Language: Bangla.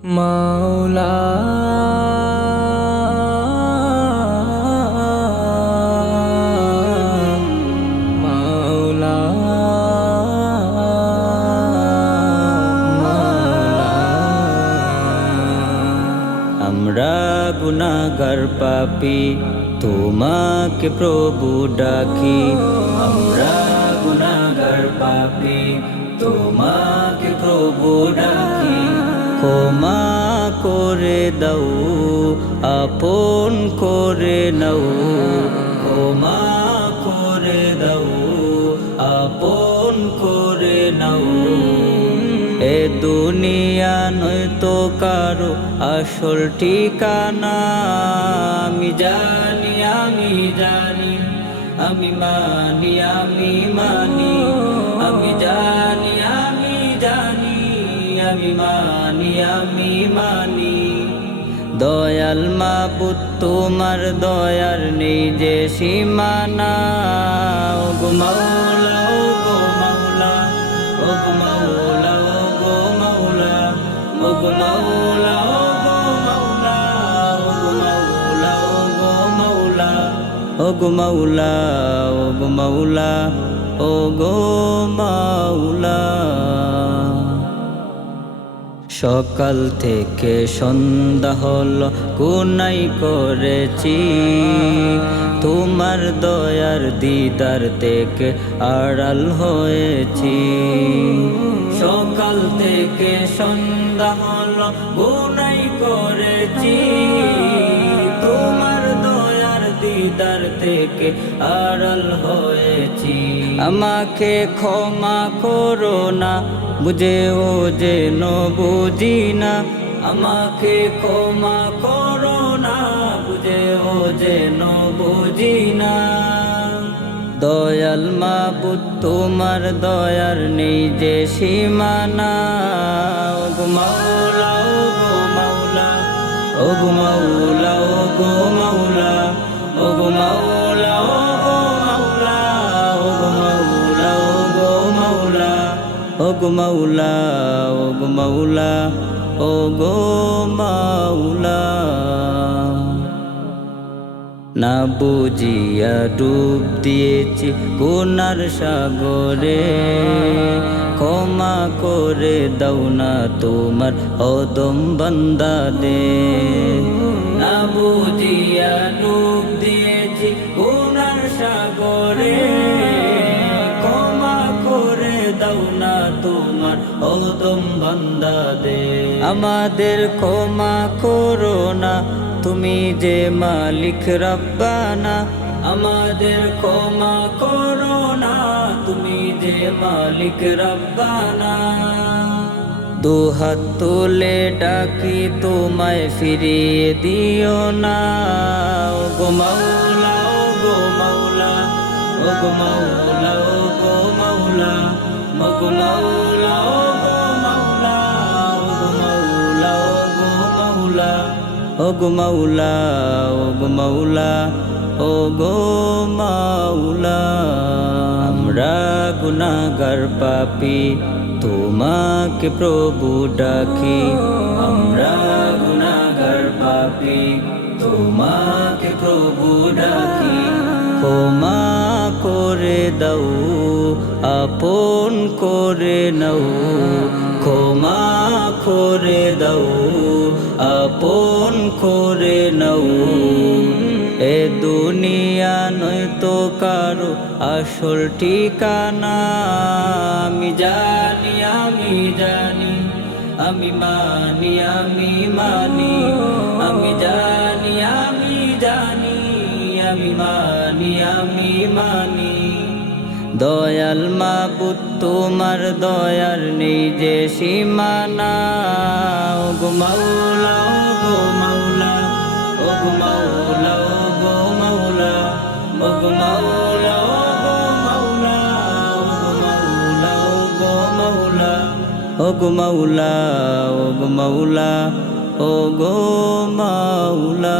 মাওলা মাওলা মাওলা আমরা গুনাহগার পাপী তোমাকে প্রভু ডাকি। আমরা গুনাহগার পাপী তোমাকে প্রভু ডাকি। ক্ষমা করে দাও, আপন করে নাও। ক্ষমা করে দাও, আপন করে নাও। এ দুনিয়া নয়তো কারো আসল ঠিকানা। আমি জানি, আমি জানি, আমি মানি, আমি মানি। আমি জানি, আমি জানি, আমি মানি, আমি মানি। দয়াল মাবুদ তোমার দয়ার নেই যে সীমানা। ওগো মাওলা, ওগো মাওলা, ওগো মাওলা, ওগো মাওলা, ওগো মাওলা, ওগো মাওলা, ওগো মাওলা, ওগো মাওলা, ওগো মাওলা, ওগো মাওলা। সকাল থেকে সন্ধ্যা হলো গুনাহ করেছি, তোমার দয়ার দিদার থেকে আড়াল হয়েছি। সকাল থেকে সন্ধ্যা হলো গুনাহ করেছি, তোমার দয়ার দিদার থেকে আড়াল হয়েছি। আমাকে ক্ষমা করো না, বুঝেও যেন বুঝি না। আমাকে ক্ষমা করো না, বুঝেও যেন বুঝি না। দয়াল মাবুদ তোমার দয়ার নেই যে সীমানা। ওগো মাওলা, ওগো মাওলা, ওগো মাওলা, ওগো মাওলা, ওগো মাওলা, ওগো মাওলা, ওগো মাওলা, ওগো মাওলা, ওগো মাওলা, ওগো মাওলা। না বুঝিয়া ডুব দিয়েছি গুনার সাগরে, ক্ষমা করে দাও না তোমার অদম বান্দাদের। না বুঝিয়া ডুব দিয়েছি গুনার সাগরে, ক্ষমা করে দাও না তোমার অদম বান্দাদের। আমাদের ক্ষমা করো না, তুমি যে মালিক রব্বানা। আমাদের ক্ষমা করো না, তুমি যে মালিক রব্বানা। দুহাত তুলে ডাকি তোমায় ফিরিয়ে দিও না। ওগো মাওলা, ওগো মাওলা, ওগো মাওলা, ওগো মাওলা, ওগো মাওলা, ওগো মাওলা, ওগো মাওলা, ওগো মাওলা। আমরা গুনাহগার পাপী তোমাকে প্রভু ডাকি। আমরা গুনাহগার পাপী তোমাকে প্রভু ডাকি। ক্ষমা করে দাও, আপন করে নাও। ক্ষমা করে দাও, আপন করে নাও। এ দুনিয়া নয়তো কারো আসল ঠিকানা। আমি জানি, আমি জানি, আমি মানি, আমি মানি। আমি জানি, আমি জানি, আমি মানি, আমি মানি। দয়াল মাবুদ তোমার দয়ার নেই যে সীমানা। ওগো মাওলা, ওগো মাওলা, ওগো মাওলা, ওগো মাওলা, ওগো মাওলা, ওগো মাওলা, ওগো মাওলা, ওগো মাওলা, ওগো মাওলা, ওগো মাওলা।